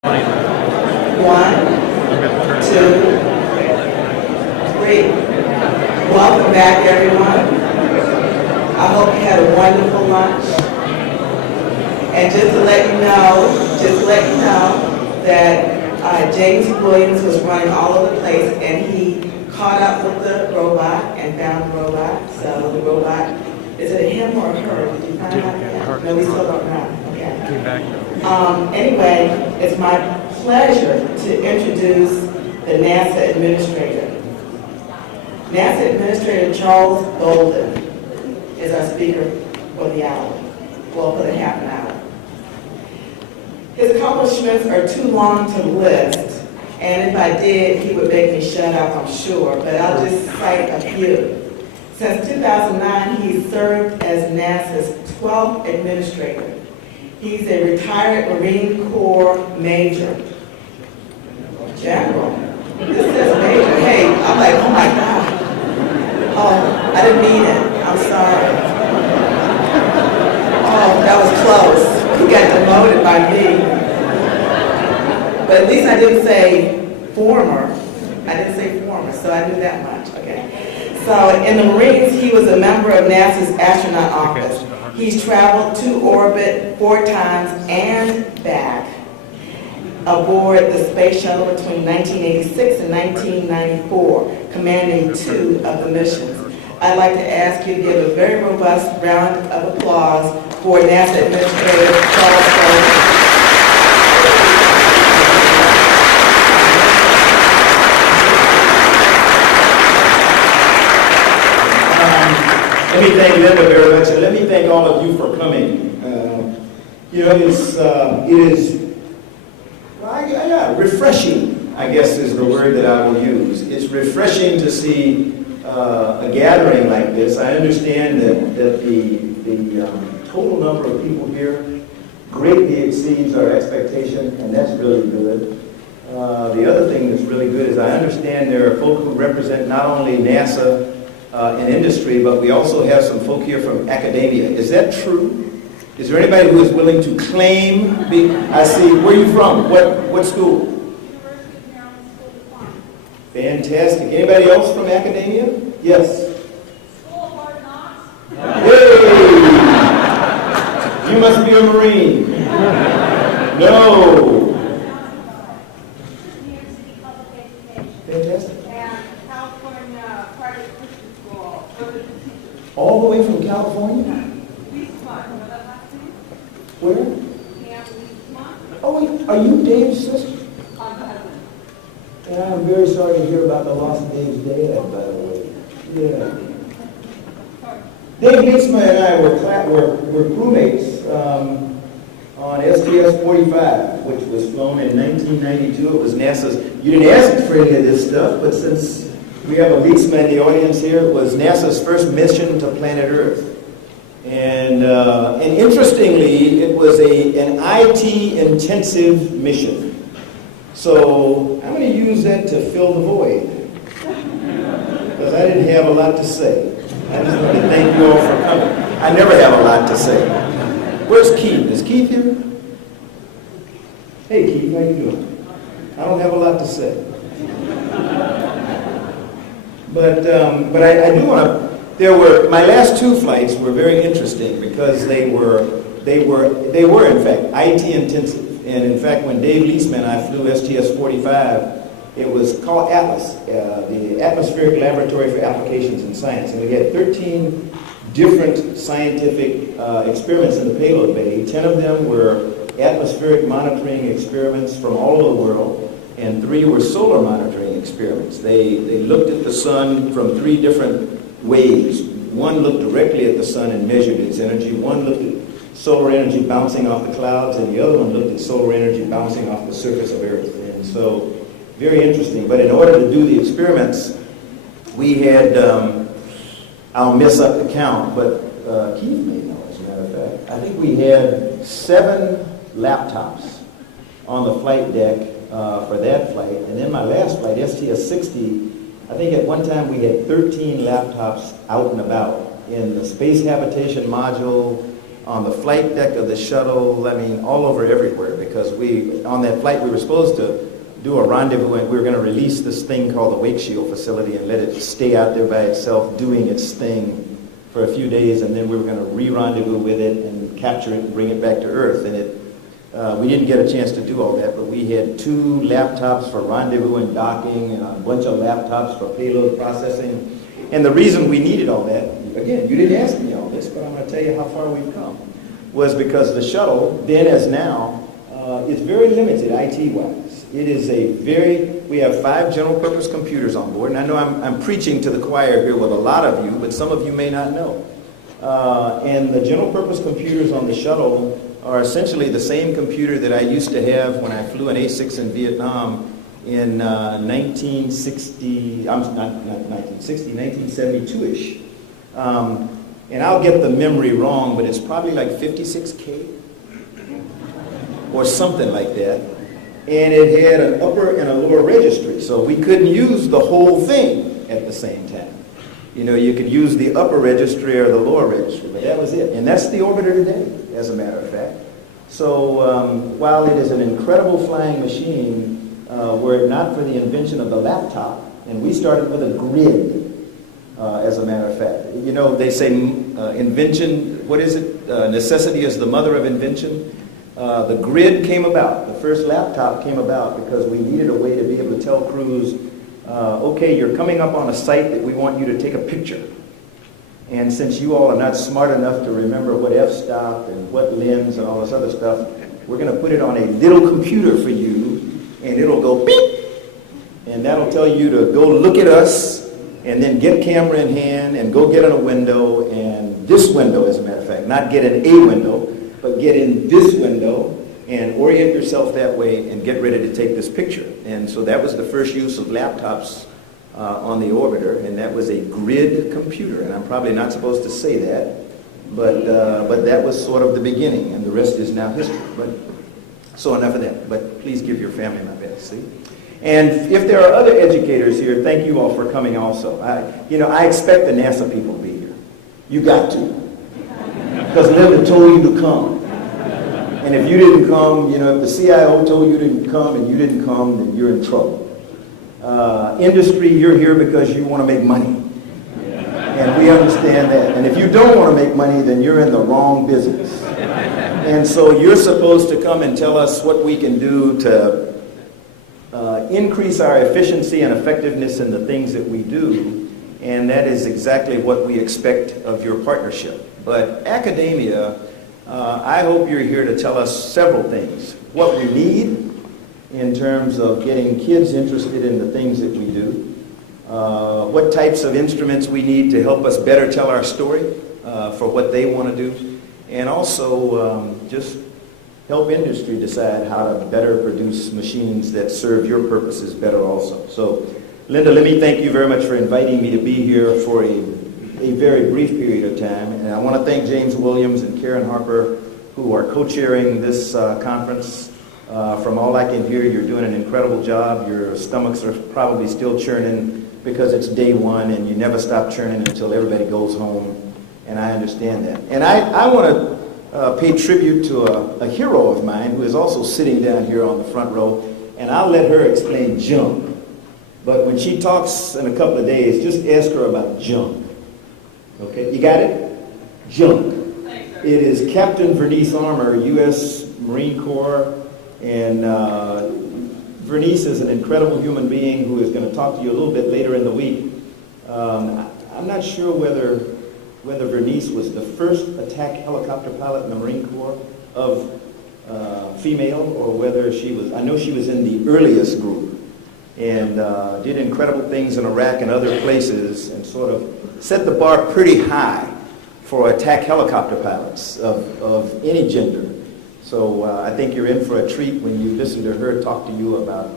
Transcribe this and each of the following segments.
One, two, three. Welcome back, everyone. I hope you had a wonderful lunch. And just to let you know that James Williams was running all over the place, and he caught up with the robot and found the robot. So the robot, is it a him or a her? Did you find out yet? No, we still don't know. Okay. Came back. Anyway, it's my pleasure to introduce the NASA Administrator. NASA Administrator Charles Bolden is our speaker for the hour, well, for the half an hour. His accomplishments are too long to list, and if I did, he would make me shut up, I'm sure, but I'll just cite a few. Since 2009, he's served as NASA's 12th administrator. He's a retired Marine Corps major. General. This says major. Hey, I'm like, oh my God. Oh, I didn't mean it. I'm sorry. Oh, that was close. He got demoted by me. But at least I didn't say former. I didn't say former, so I knew that much. Okay. So in the Marines, he was a member of NASA's astronaut office. He's traveled to orbit 4 times and back aboard the space shuttle between 1986 and 1994, commanding 2 of the missions. I'd like to ask you to give a very robust round of applause for NASA Administrator Charles Bolden. Let me thank Linda very much, and let me thank all of you for coming. Refreshing, I guess is the word that I will use. It's refreshing to see a gathering like this. I understand that the total number of people here greatly exceeds our expectation, and that's really good. The other thing that's really good is I understand there are folk who represent not only NASA and industry, but we also have some folk here from academia. Is that true? Is there anybody who is willing to claim? I see. Where are you from? What school? Fantastic. Anybody else from academia? Yes. School of Hard Knocks. Hey! You must be a Marine. No. New York City Public Education. Fantastic. And California Private Christian School for the teachers. All the way from California? Leesmont, know that last name? Where? Camp Leesmont. Oh, wait. Are you Dave's sister? On the husband. And I'm very sorry to hear about the loss of Dave's dad, by the way. Yeah. Dave Leesman and I were crewmates on STS-45, which was flown in 1992. It was NASA's, you didn't ask for any of this stuff, but since we have a Leesman in the audience here, it was NASA's first mission to planet Earth. And interestingly, it was an IT-intensive mission. So I'm going to use that to fill the void, because I didn't have a lot to say. I just want to thank you all for coming. I never have a lot to say. Where's Keith? Is Keith here? Hey Keith, how you doing? I don't have a lot to say. But I do want to. My last 2 flights were very interesting because they were in fact IT intensive. And in fact, when Dave Leesman and I flew STS-45, it was called Atlas, the Atmospheric Laboratory for Applications in Science. And we had 13 different scientific experiments in the payload bay. 10 of them were atmospheric monitoring experiments from all over the world, and 3 were solar monitoring experiments. They looked at the sun from 3 different ways. One looked directly at the sun and measured its energy. One looked at solar energy bouncing off the clouds, and the other one looked at solar energy bouncing off the surface of Earth. And so, very interesting. But in order to do the experiments, we had, I'll mess up the count, but Keith may know, as a matter of fact. I think we had 7 laptops on the flight deck for that flight. And then my last flight, STS-60, I think at one time we had 13 laptops out and about in the space habitation module, on the flight deck of the shuttle, I mean, all over everywhere, because on that flight, we were supposed to do a rendezvous, and we were going to release this thing called the Wake Shield facility and let it stay out there by itself doing its thing for a few days, and then we were going to re-rendezvous with it and capture it and bring it back to Earth. And we didn't get a chance to do all that, but we had 2 laptops for rendezvous and docking and a bunch of laptops for payload processing. And the reason we needed all that, again, you didn't ask me all this, but I'm going to tell you how far we've come, was because the shuttle, then as now, is very limited IT-wise. It is we have 5 general purpose computers on board, and I know I'm preaching to the choir here with a lot of you, but some of you may not know. And the general purpose computers on the shuttle are essentially the same computer that I used to have when I flew an A6 in Vietnam in 1960, 1972-ish. And I'll get the memory wrong, but it's probably like 56K or something like that. And it had an upper and a lower registry, so we couldn't use the whole thing at the same time. You know, you could use the upper registry or the lower registry, but that was it. And that's the orbiter today, as a matter of fact. So while it is an incredible flying machine, were it not for the invention of the laptop, and we started with a grid, as a matter of fact. You know, they say invention, what is it? Necessity is the mother of invention. The grid came about. The first laptop came about because we needed a way to be able to tell crews, okay, you're coming up on a site that we want you to take a picture. And since you all are not smart enough to remember what f-stop and what lens and all this other stuff, we're going to put it on a little computer for you, and it'll go beep, and that'll tell you to go look at us, and then get camera in hand, and go get in a window, and this window, as a matter of fact, not get in a window, but get in this window, and orient yourself that way, and get ready to take this picture. And so that was the first use of laptops on the orbiter, and that was a grid computer. And I'm probably not supposed to say that, but that was sort of the beginning, and the rest is now history. But so enough of that. But please give your family my best. See, and if there are other educators here, thank you all for coming. Also, I expect the NASA people to be here. You got to, because Linda told you to come. And if you didn't come, if the CIO told you didn't come and you didn't come, then you're in trouble. Industry, you're here because you want to make money. And we understand that. And if you don't want to make money, then you're in the wrong business. And so you're supposed to come and tell us what we can do to increase our efficiency and effectiveness in the things that we do. And that is exactly what we expect of your partnership. But academia, I hope you're here to tell us several things. What we need in terms of getting kids interested in the things that we do. What types of instruments we need to help us better tell our story for what they want to do. And also just help industry decide how to better produce machines that serve your purposes better also. So, Linda, let me thank you very much for inviting me to be here for a very brief period of time. And I want to thank James Williams and Karen Harper, who are co-chairing this conference. From all I can hear, you're doing an incredible job. Your stomachs are probably still churning because it's day one and you never stop churning until everybody goes home. And I understand that. And I want to pay tribute to a hero of mine who is also sitting down here on the front row. And I'll let her explain junk. But when she talks in a couple of days, just ask her about junk. Okay, you got it? Junk. It is Captain Vernice Armour, U.S. Marine Corps. And Vernice is an incredible human being who is going to talk to you a little bit later in the week. I'm not sure whether Vernice was the first attack helicopter pilot in the Marine Corps of female, or whether she was, I know she was in the earliest group and did incredible things in Iraq and other places and sort of set the bar pretty high for attack helicopter pilots of any gender. So I think you're in for a treat when you listen to her talk to you about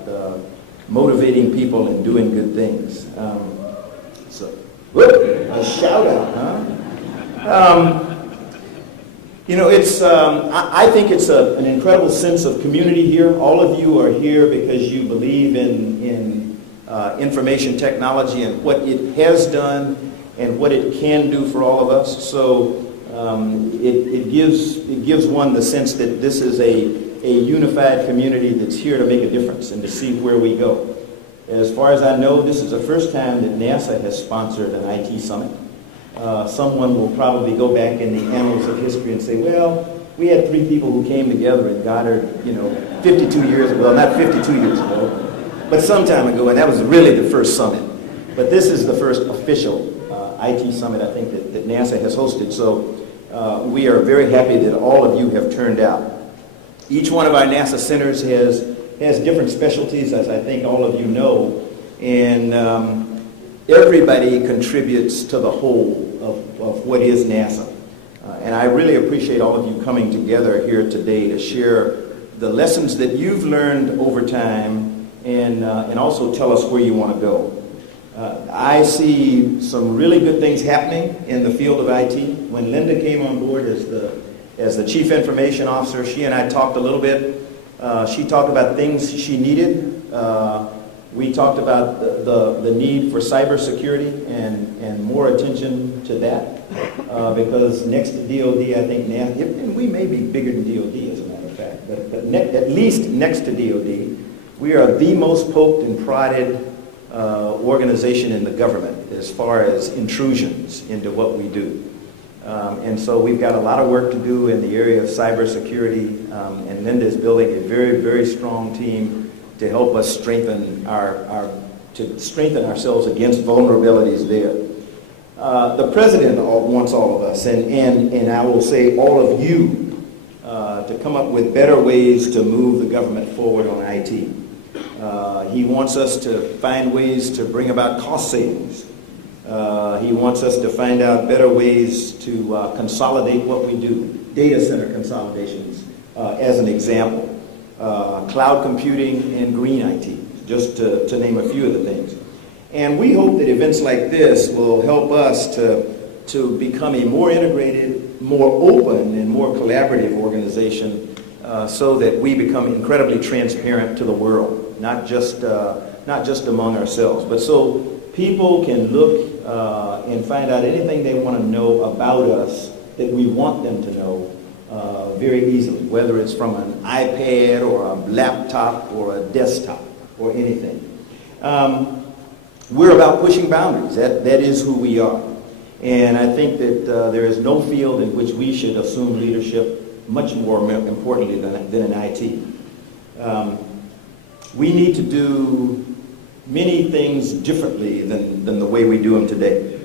motivating people and doing good things. A shout out, huh? I think it's an incredible sense of community here. All of you are here because you believe in information technology and what it has done and what it can do for all of us. So it gives one the sense that this is a unified community that's here to make a difference and to see where we go. As far as I know, this is the first time that NASA has sponsored an IT summit. Someone will probably go back in the annals of history and say, well, we had 3 people who came together in Goddard, 52 years ago, not 52 years ago, but some time ago, and that was really the first summit. But this is the first official IT summit, I think, that NASA has hosted. So we are very happy that all of you have turned out. Each one of our NASA centers has different specialties, as I think all of you know, and everybody contributes to the whole of what is NASA. And I really appreciate all of you coming together here today to share the lessons that you've learned over time and also tell us where you want to go. I see some really good things happening in the field of IT. When Linda came on board as the Chief Information Officer, she and I talked a little bit. She talked about things she needed. We talked about the need for cybersecurity and more attention to that. Because next to DOD, I think NASA, and we may be bigger than DOD as a matter of fact, but at least next to DOD, we are the most poked and prodded organization in the government as far as intrusions into what we do. And so we've got a lot of work to do in the area of cybersecurity, and Linda is building a very, very strong team to help us strengthen ourselves against vulnerabilities there. The President wants all of us, and I will say all of you, to come up with better ways to move the government forward on IT. He wants us to find ways to bring about cost savings. He wants us to find out better ways to consolidate what we do. Data center consolidations, as an example. Cloud computing and green IT, just to name a few of the things. And we hope that events like this will help us to become a more integrated, more open, and more collaborative organization so that we become incredibly transparent to the world, not just among ourselves, but so people can look and find out anything they want to know about us that we want them to know very easily, whether it's from an iPad or a laptop or a desktop or anything. We're about pushing boundaries. That is who we are. And I think that there is no field in which we should assume leadership much more importantly than in IT. We need to do many things differently than the way we do them today.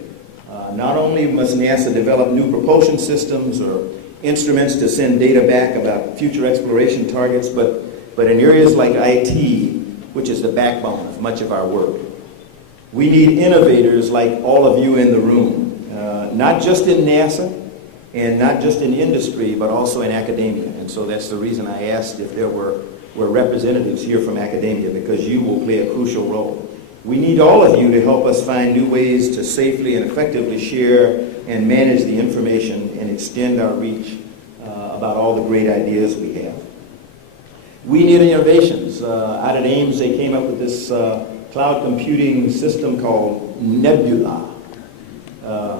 Not only must NASA develop new propulsion systems or instruments to send data back about future exploration targets, but in areas like IT, which is the backbone of much of our work, we need innovators like all of you in the room, not just in NASA and not just in industry, but also in academia. And so that's the reason I asked if there were representatives here from academia, because you will play a crucial role. We need all of you to help us find new ways to safely and effectively share and manage the information and extend our reach about all the great ideas we have. We need innovations. Out at Ames, they came up with this cloud computing system called Nebula.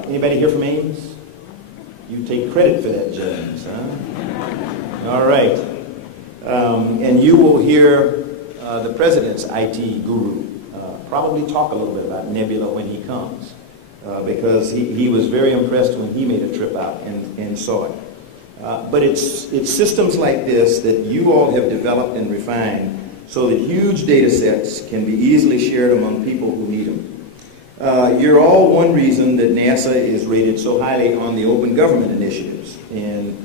Anybody here from Ames? You take credit for that, James, huh? All right. And you will hear the President's IT guru probably talk a little bit about Nebula when he comes, because he was very impressed when he made a trip out and saw it. But it's systems like this that you all have developed and refined so that huge data sets can be easily shared among people who need them. You're all one reason that NASA is rated so highly on the open government initiatives, and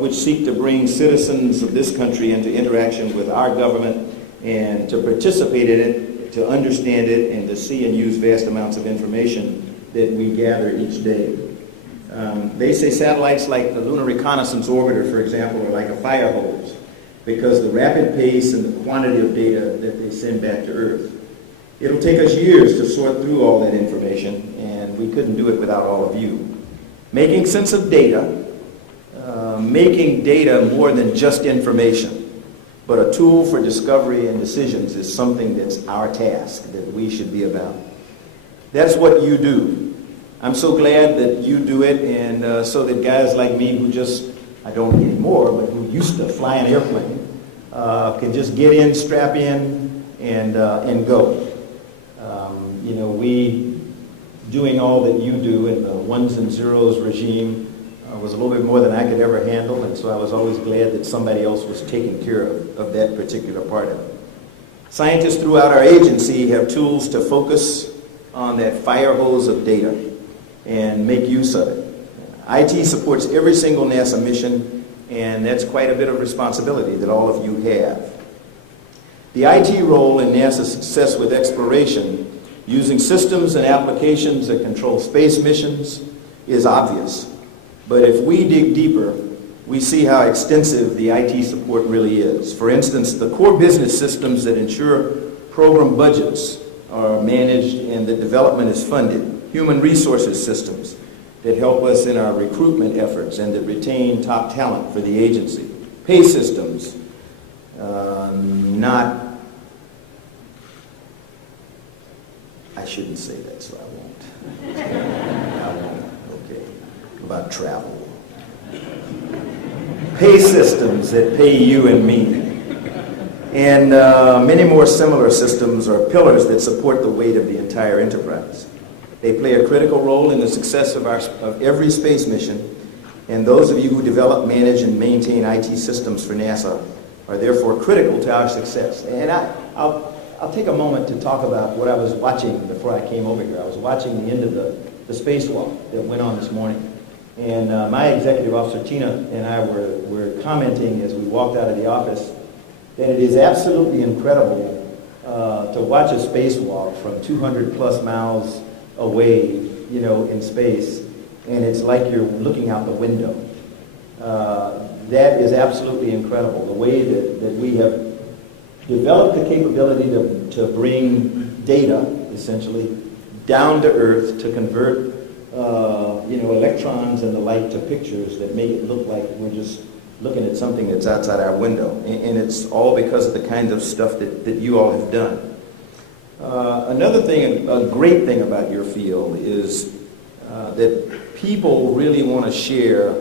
which seek to bring citizens of this country into interaction with our government and to participate in it, to understand it, and to see and use vast amounts of information that we gather each day. They say satellites like the Lunar Reconnaissance Orbiter, for example, are like a fire hose because the rapid pace and the quantity of data that they send back to Earth. It'll take us years to sort through all that information, and we couldn't do it without all of you. Making sense of data, making data more than just information, but a tool for discovery and decisions is something that's our task, that we should be about. That's what you do. I'm so glad that you do it, and so that guys like me who just, I don't anymore, but who used to fly an airplane, can just get in, strap in, and go. You know, we doing all that you do in the ones and zeros regime was a little bit more than I could ever handle, and so I was always glad that somebody else was taking care of that particular part of it. Scientists throughout our agency have tools to focus on that fire hose of data and make use of it. IT supports every single NASA mission, and that's quite a bit of responsibility that all of you have. The IT role in NASA's success with exploration, using systems and applications that control space missions, is obvious. But if we dig deeper, we see how extensive the IT support really is. For instance, the core business systems that ensure program budgets are managed and that development is funded, human resources systems that help us in our recruitment efforts and that retain top talent for the agency, pay systems, I shouldn't say that, so I won't. I won't. Okay. About travel. Pay systems that pay you and me. And many more similar systems are pillars that support the weight of the entire enterprise. They play a critical role in the success of every space mission, and those of you who develop, manage, and maintain IT systems for NASA are therefore critical to our success. And I'll take a moment to talk about what I was watching before I came over here. I was watching the end of the spacewalk that went on this morning. And my executive officer, Tina, and I were commenting as we walked out of the office that it is absolutely incredible to watch a spacewalk from 200 plus miles away, you know, in space, and it's like you're looking out the window. That is absolutely incredible, the way that we have developed the capability to bring data, essentially, down to Earth to convert electrons and the like to pictures that make it look like we're just looking at something that's outside our window. And it's all because of the kind of stuff that you all have done. Another thing, a great thing about your field is that people really want to share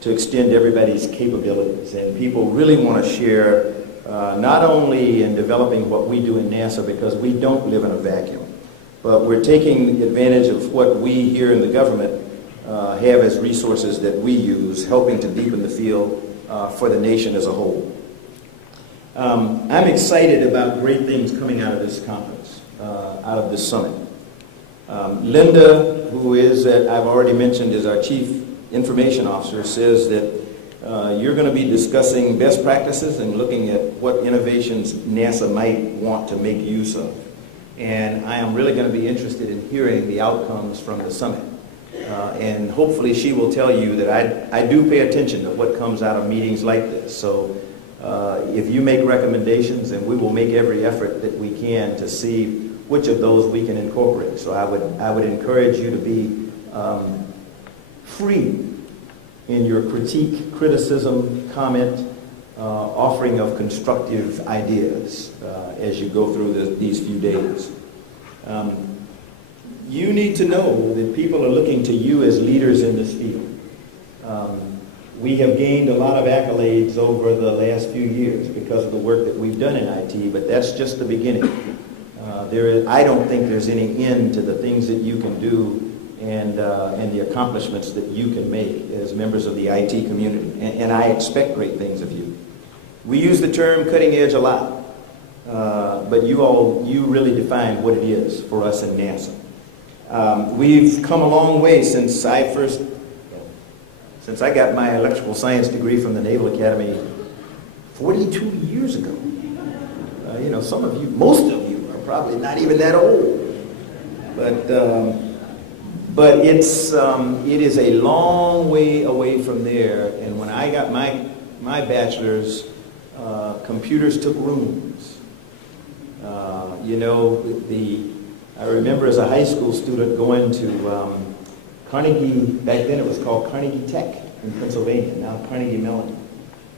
to extend everybody's capabilities. And people really want to share not only in developing what we do in NASA, because we don't live in a vacuum, but we're taking advantage of what we here in the government have as resources that we use, helping to deepen the field for the nation as a whole. I'm excited about great things coming out of this conference, out of this summit. Linda, who is, I've already mentioned, is our Chief Information Officer, says that you're going to be discussing best practices and looking at what innovations NASA might want to make use of. And I am really going to be interested in hearing the outcomes from the summit. And hopefully she will tell you that I do pay attention to what comes out of meetings like this. So if you make recommendations, then we will make every effort that we can to see which of those we can incorporate. So I would encourage you to be free in your critique, criticism, comment, offering of constructive ideas as you go through these few days. You need to know that people are looking to you as leaders in this field. We have gained a lot of accolades over the last few years because of the work that we've done in IT, but that's just the beginning. I don't think there's any end to the things that you can do and the accomplishments that you can make as members of the IT community. And I expect great things of you. We use the term cutting edge a lot, but you really define what it is for us in NASA. We've come a long way since I got my electrical science degree from the Naval Academy 42 years ago. Some of you, most of you, are probably not even that old. But it is a long way away from there. And when I got my bachelor's, computers took rooms. I remember as a high school student going to Carnegie, back then it was called Carnegie Tech in Pennsylvania, now Carnegie Mellon.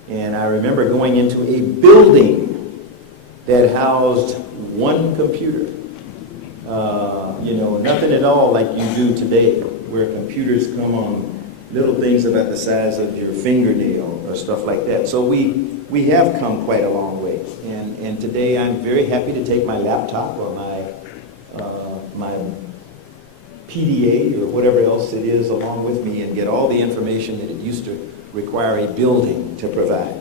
And I remember going into a building that housed one computer. Nothing at all like you do today. where computers come on little things about the size of your fingernail or stuff like that. So we have come quite a long way. And today I'm very happy to take my laptop or my PDA or whatever else it is along with me and get all the information that it used to require a building to provide.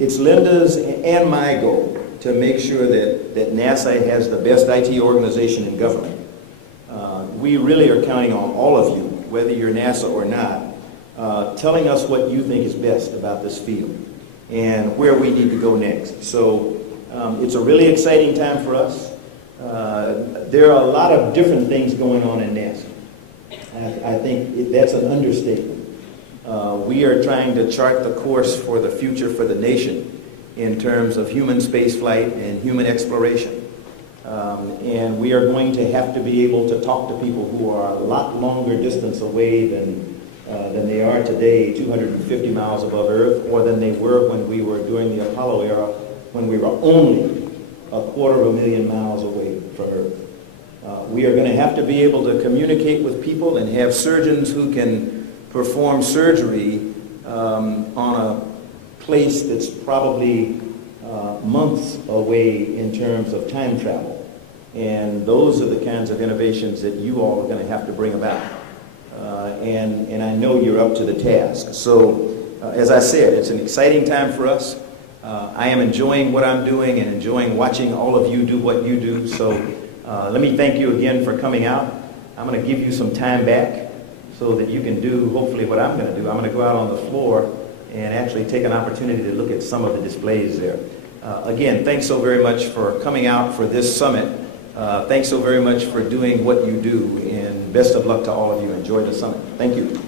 It's Linda's and my goal to make sure that NASA has the best IT organization in government. We really are counting on all of you, whether you're NASA or not, telling us what you think is best about this field and where we need to go next. So it's a really exciting time for us. There are a lot of different things going on in NASA. I think that's an understatement. We are trying to chart the course for the future for the nation in terms of human spaceflight and human exploration. And we are going to have to be able to talk to people who are a lot longer distance away than they are today, 250 miles above Earth, or than they were when we were during the Apollo era, when we were only 250,000 miles away from Earth. We are going to have to be able to communicate with people and have surgeons who can perform surgery on a place that's probably months away in terms of time travel. And those are the kinds of innovations that you all are going to have to bring about. And I know you're up to the task. So, as I said, it's an exciting time for us. I am enjoying what I'm doing and enjoying watching all of you do what you do. So let me thank you again for coming out. I'm going to give you some time back so that you can do hopefully what I'm going to do. I'm going to go out on the floor and actually take an opportunity to look at some of the displays there. Again, thanks so very much for coming out for this summit. Thanks so very much for doing what you do, and best of luck to all of you. Enjoy the summit. Thank you.